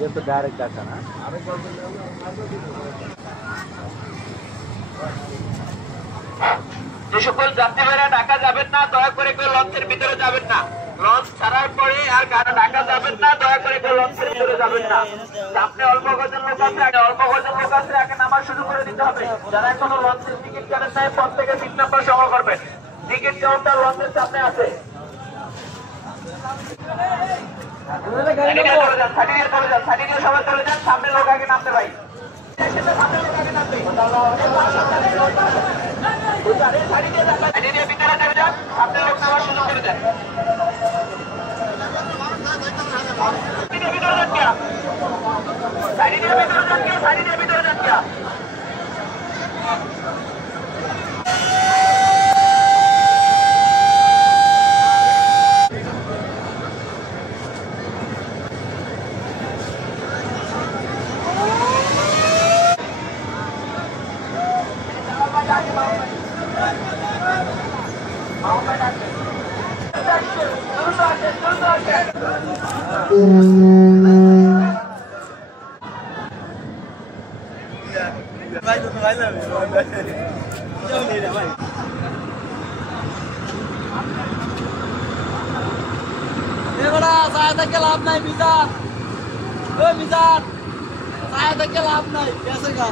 ये तो डायरेक्ट जाता ना। যে সকল যাত্রীরা ঢাকা যাবেন না দয়া করে কেউ লঞ্চের ভিতরে যাবেন না। লঞ্চ ছাড়ার পরে আর গাড়ি ঢাকা যাবেন না, দয়া করে কেউ লঞ্চের ভিতরে যাবেন না। সামনে অল্প কজন লোক আছে, আগে নামার শুরু করে দিতে হবে। যারা এখনো লঞ্চের টিকিট কাটেন নাই প্রত্যেকে সিট নাম্বার সংগ্রহ করবেন। টিকিট কাউন্টার লঞ্চের সামনে আছে। সবাই চলে যান, সামনে লোক আগে নামতে ভাই। ভিতরে নেমে যান, সামনে লোক নামার সুযোগ করে দেন। ভিতরে যান কিয়া, সাইডে দিয়ে ভিতরে যান কিয়া, সাইডে দিয়ে ভিতরে যান কিয়া। लाभ नहीं मिजान, मिजान लाभ नहीं कैसे का